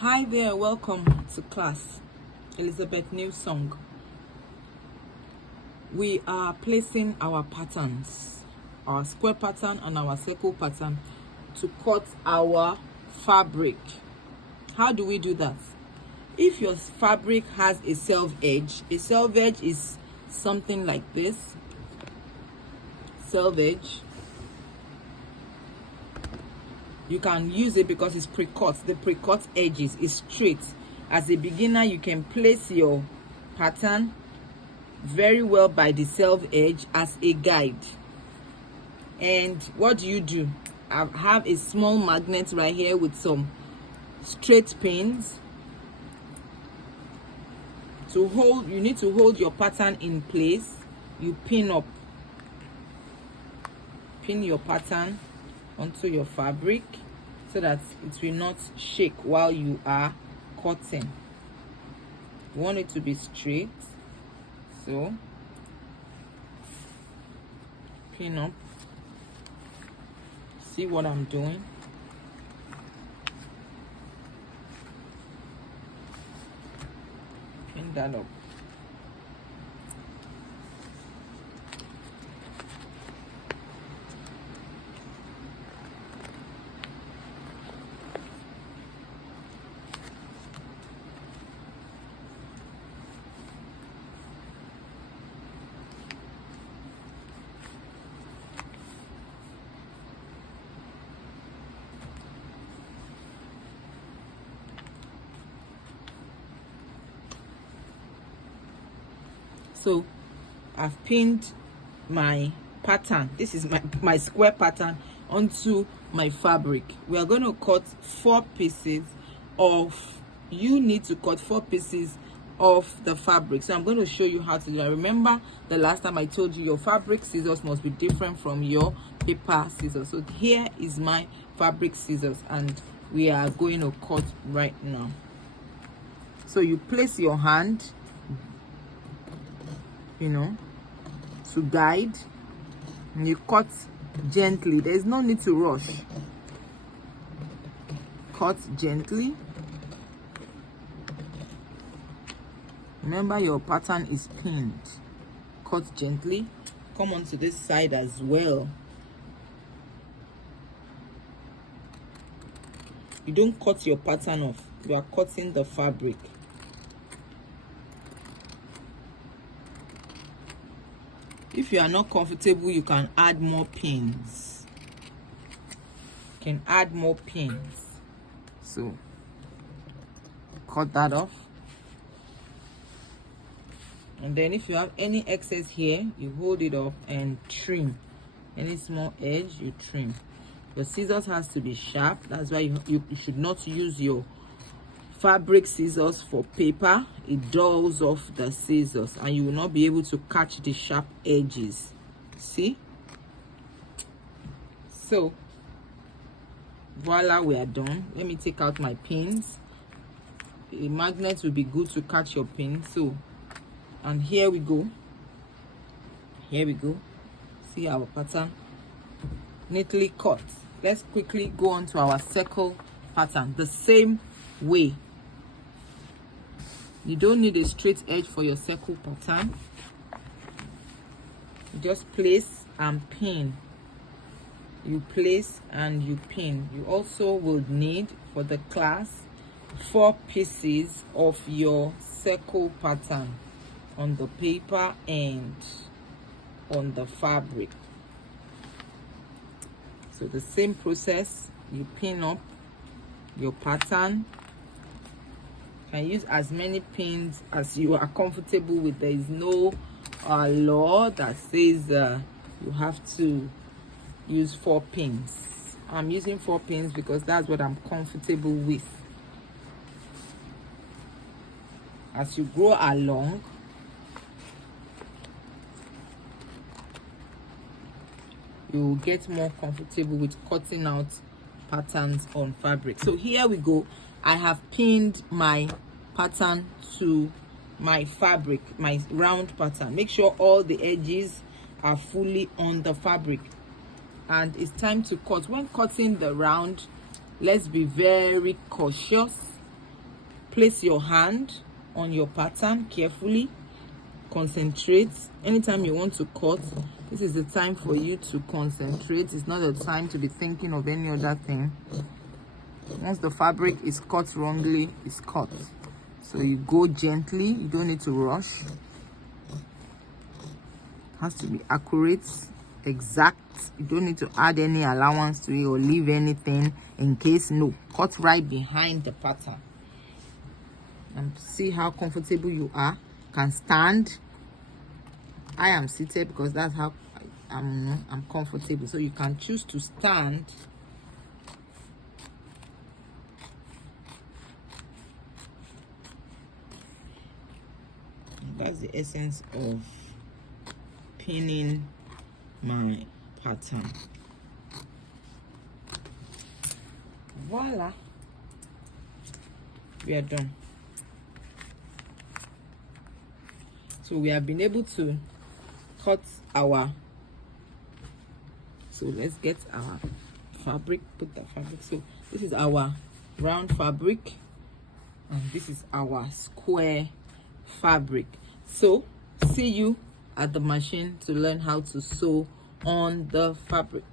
Hi there, welcome to class. Elizabeth New Song. We are placing our patterns, our square pattern and our circle pattern, to cut our fabric. How do we do that? If your fabric has a self-edge is something like this. Self-edge, you can use it because it's pre-cut. The pre-cut edges is straight. As a beginner, you can place your pattern very well by the self-edge as a guide. And what do? I have a small magnet right here with some straight pins to hold. You need to hold your pattern in place. You pin your pattern onto your fabric so that it will not shake while you are cutting. You want it to be straight, so pin up. See what I'm doing? Pin that up. So I've pinned my pattern. This is my square pattern onto my fabric. We are going to cut 4 pieces of, you need to cut 4 pieces of the fabric. So I'm going to show you how to do that. Remember the last time I told you your fabric scissors must be different from your paper scissors. So here is my fabric scissors and we are going to cut right now. So you place your hand, to guide, and you cut gently. There is no need to rush. Cut gently. Remember your pattern is pinned. Cut gently. Come onto this side as well. You don't cut your pattern off. You are cutting the fabric. If you are not comfortable, you can add more pins. You can add more pins. So cut that off. And then if you have any excess here, you hold it up and trim. Any small edge, you trim. Your scissors has to be sharp. That's why you should not use your fabric scissors for paper. It dulls off the scissors and you will not be able to catch the sharp edges. See? So voila, we are done. Let me take out my pins. A magnet will be good to catch your pins. So, and here we go. See our pattern neatly cut. Let's quickly go on to our circle pattern the same way. You don't need a straight edge for your circle pattern. You just place and pin. You place and you pin. You also will need for the class 4 pieces of your circle pattern on the paper and on the fabric. So the same process, you pin up your pattern. You can use as many pins as you are comfortable with. There is no law that says you have to use 4 pins. I'm using 4 pins because that's what I'm comfortable with. As you grow along, you will get more comfortable with cutting out patterns on fabric. So here we go. I have pinned my pattern to my fabric, my round pattern. Make sure all the edges are fully on the fabric. And it's time to cut. When cutting the round, let's be very cautious. place your hand on your pattern carefully. Concentrate. Anytime you want to cut, this is the time for you to concentrate. It's not the time to be thinking of any other thing. Once the fabric is cut wrongly, it's cut. So you go gently. You don't need to rush. It has to be accurate, exact. You don't need to add any allowance to it or leave anything in case. No, cut right behind the pattern. And see how comfortable you are. Can stand. I am seated because that's how I'm comfortable. So you can choose to stand. That's the essence of pinning my pattern. Voila, we are done. So we have been able to cut our, so let's get our fabric, put the fabric. So this is our round fabric and this is our square fabric. So see you at the machine to learn how to sew on the fabric.